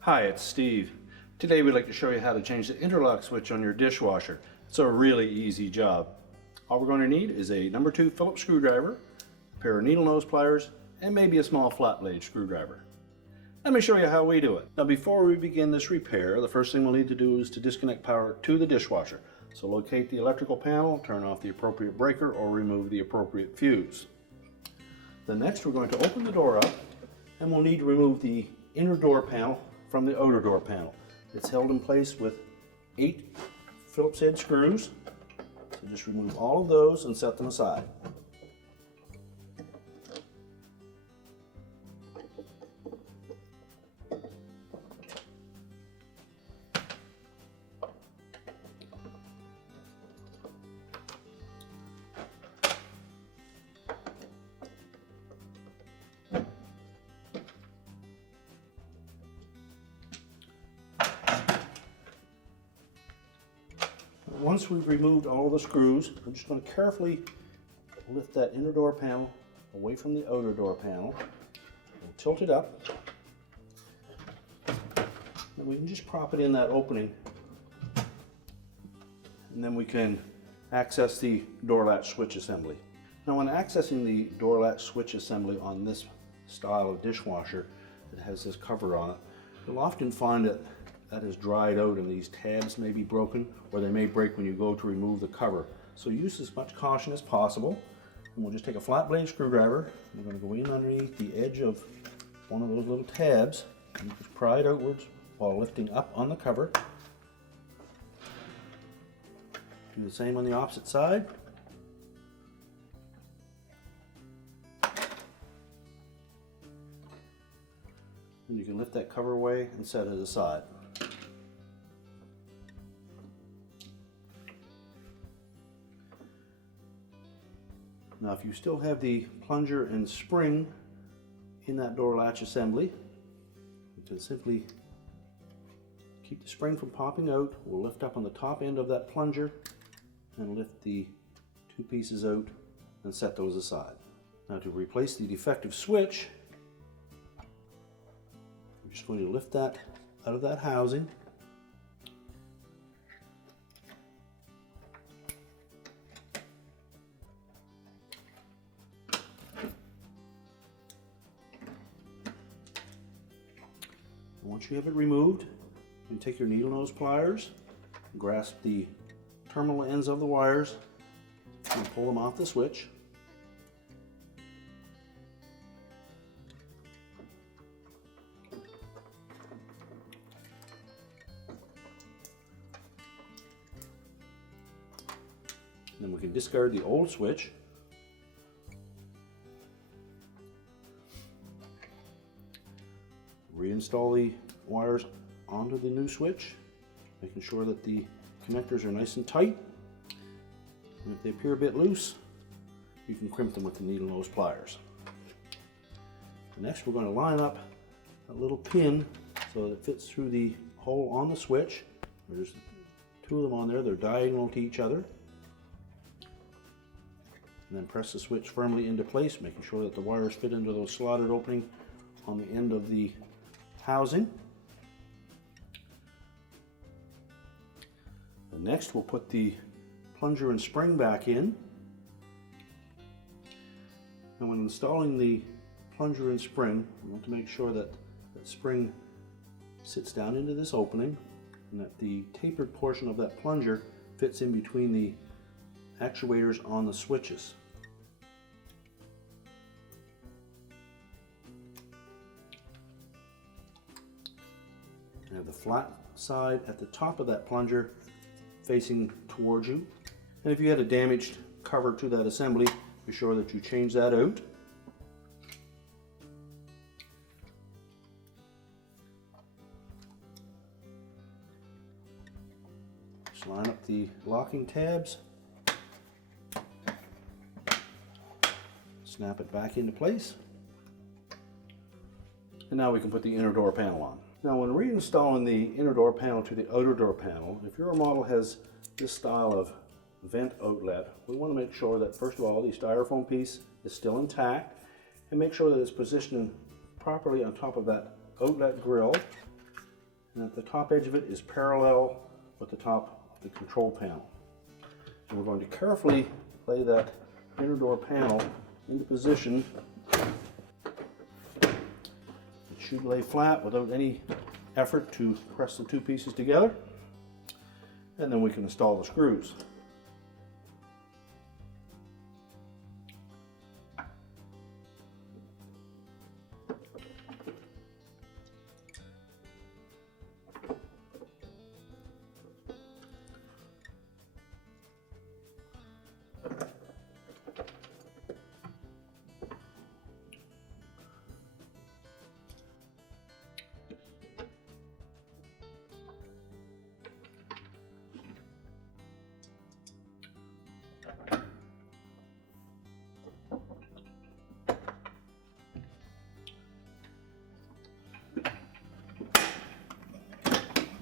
Hi, it's Steve. Today we'd like to show you how to change the interlock switch on your dishwasher. It's a really easy job. All we're going to need is a number 2 Phillips screwdriver, a pair of needle nose pliers, and maybe a small flat blade screwdriver. Let me show you how we do it. Now before we begin this repair, the first thing we'll need to do is to disconnect power to the dishwasher. So locate the electrical panel, turn off the appropriate breaker, or remove the appropriate fuse. Then next we're going to open the door up, and we'll need to remove the inner door panel from the outer door panel. It's held in place with 8 Phillips head screws. So just remove all of those and set them aside. Once we've removed all the screws, I'm just going to carefully lift that inner door panel away from the outer door panel and tilt it up. And we can just prop it in that opening, and then we can access the door latch switch assembly. Now when accessing the door latch switch assembly on this style of dishwasher that has this cover on it, you'll often find that has dried out and these tabs may be broken, or they may break when you go to remove the cover. So use as much caution as possible. And we'll just take a flat blade screwdriver. We're going to go in underneath the edge of one of those little tabs and just pry it outwards while lifting up on the cover. Do the same on the opposite side. And you can lift that cover away and set it aside. Now if you still have the plunger and spring in that door latch assembly, you can simply keep the spring from popping out. We'll lift up on the top end of that plunger and lift the 2 pieces out and set those aside. Now to replace the defective switch, I'm just going to lift that out of that housing. Once you have it removed, you can take your needle nose pliers, grasp the terminal ends of the wires, and pull them off the switch. And then we can discard the old switch. Reinstall the wires onto the new switch, making sure that the connectors are nice and tight. And if they appear a bit loose, you can crimp them with the needle nose pliers. Next we're going to line up a little pin so that it fits through the hole on the switch. There's 2 of them on there, they're diagonal to each other. And then press the switch firmly into place, making sure that the wires fit into those slotted opening on the end of the housing. And next we'll put the plunger and spring back in. And when installing the plunger and spring, we want to make sure that that spring sits down into this opening and that the tapered portion of that plunger fits in between the actuators on the switches. You have the flat side at the top of that plunger facing towards you. And if you had a damaged cover to that assembly, be sure that you change that out. Just line up the locking tabs, snap it back into place, and now we can put the inner door panel on. Now when reinstalling the inner door panel to the outer door panel, if your model has this style of vent outlet, we want to make sure that first of all the styrofoam piece is still intact, and make sure that it's positioned properly on top of that outlet grill, and that the top edge of it is parallel with the top of the control panel. And we're going to carefully lay that inner door panel into position. It should lay flat without any effort to press the two pieces together, and then we can install the screws.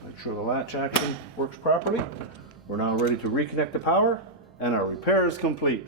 Make sure the latch action works properly. We're now ready to reconnect the power, and our repair is complete.